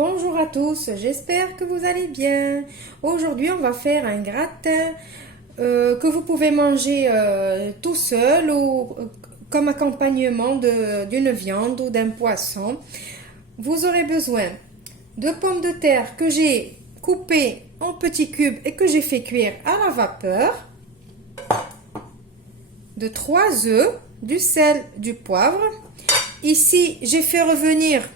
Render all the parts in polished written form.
Bonjour à tous, j'espère que vous allez bien. Aujourd'hui, on va faire un gratin que vous pouvez manger tout seul ou comme accompagnement d'une viande ou d'un poisson. Vous aurez besoin de pommes de terre que j'ai coupées en petits cubes et que j'ai fait cuire à la vapeur, de 3 œufs, du sel, du poivre. Ici, j'ai fait revenir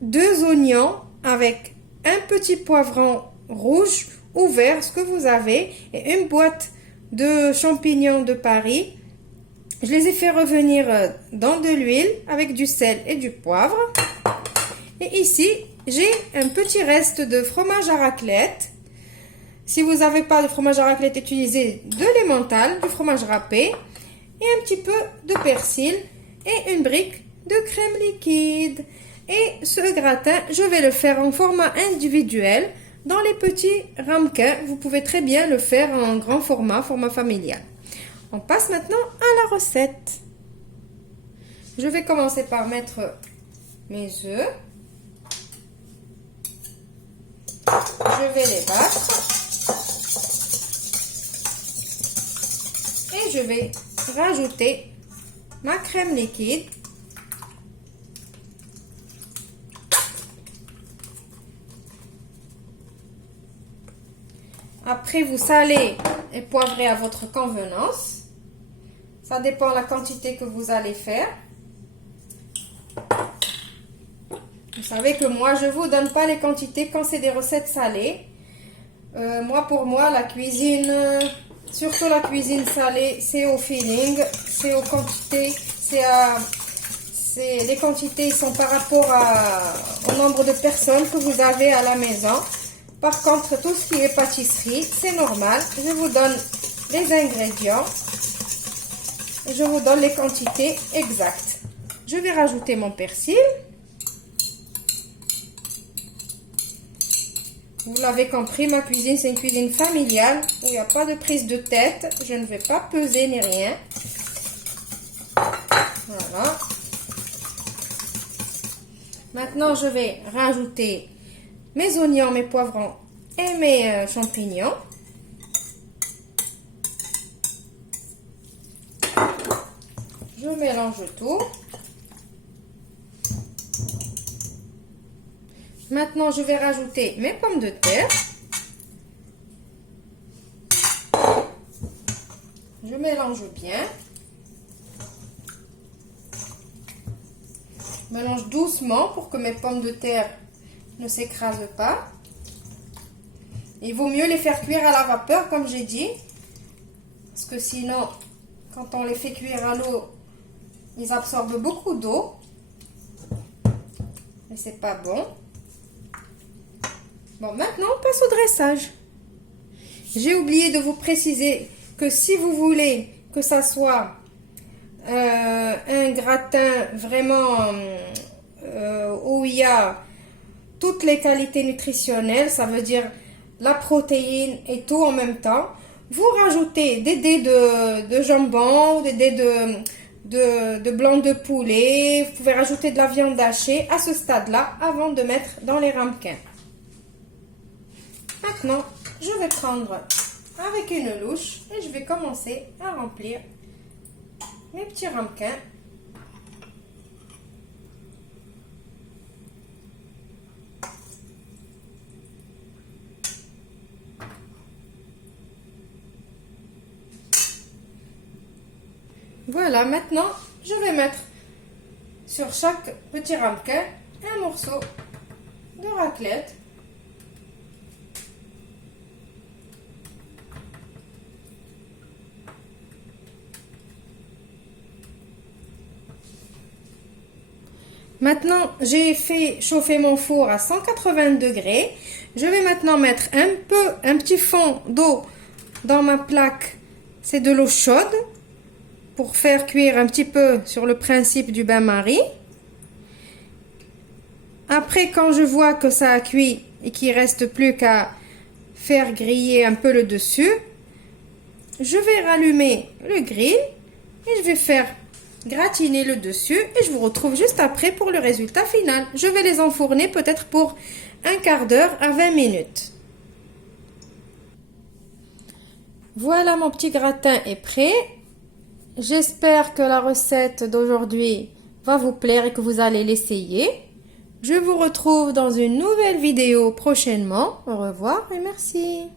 2 oignons avec un petit poivron rouge ou vert, ce que vous avez, et une boîte de champignons de Paris. Je les ai fait revenir dans de l'huile avec du sel et du poivre. Et ici, j'ai un petit reste de fromage à raclette. Si vous n'avez pas de fromage à raclette, utilisez de l'emmental, du fromage râpé et un petit peu de persil et une brique de crème liquide. Et ce gratin, je vais le faire en format individuel dans les petits ramequins. Vous pouvez très bien le faire en grand format, format familial. On passe maintenant à la recette. Je vais commencer par mettre mes œufs. Je vais les battre. Et je vais rajouter ma crème liquide. Après, vous salez et poivrez à votre convenance. Ça dépend de la quantité que vous allez faire. Vous savez que moi, je ne vous donne pas les quantités quand c'est des recettes salées. Pour moi, la cuisine, surtout la cuisine salée, c'est au feeling, c'est aux quantités, les quantités sont par rapport au nombre de personnes que vous avez à la maison. Par contre, tout ce qui est pâtisserie, c'est normal. Je vous donne les ingrédients et je vous donne les quantités exactes. Je vais rajouter mon persil. Vous l'avez compris, ma cuisine, c'est une cuisine familiale où il n'y a pas de prise de tête. Je ne vais pas peser ni rien. Voilà. Maintenant, je vais rajouter mes oignons, mes poivrons et mes champignons. Je mélange tout. Maintenant, je vais rajouter mes pommes de terre. Je mélange bien. Je mélange doucement pour que mes pommes de terre ne s'écrasent pas. Il vaut mieux les faire cuire à la vapeur, comme j'ai dit. Parce que sinon, quand on les fait cuire à l'eau, ils absorbent beaucoup d'eau. Et c'est pas bon. Bon, maintenant, on passe au dressage. J'ai oublié de vous préciser que si vous voulez que ça soit un gratin vraiment où il y a toutes les qualités nutritionnelles, ça veut dire la protéine et tout en même temps, vous rajoutez des dés de jambon, des dés de blanc de poulet, vous pouvez rajouter de la viande hachée à ce stade-là avant de mettre dans les ramequins. Maintenant, je vais prendre avec une louche et je vais commencer à remplir mes petits ramequins. Voilà, maintenant, je vais mettre sur chaque petit ramequin un morceau de raclette. Maintenant, j'ai fait chauffer mon four à 180 degrés. Je vais maintenant mettre un petit fond d'eau dans ma plaque. C'est de l'eau chaude pour faire cuire un petit peu sur le principe du bain-marie. Après, quand je vois que ça a cuit et qu'il ne reste plus qu'à faire griller un peu le dessus, je vais rallumer le grill et je vais faire gratiner le dessus et je vous retrouve juste après pour le résultat final. Je vais les enfourner peut-être pour un quart d'heure à 20 minutes. Voilà, mon petit gratin est prêt. J'espère que la recette d'aujourd'hui va vous plaire et que vous allez l'essayer. Je vous retrouve dans une nouvelle vidéo prochainement. Au revoir et merci.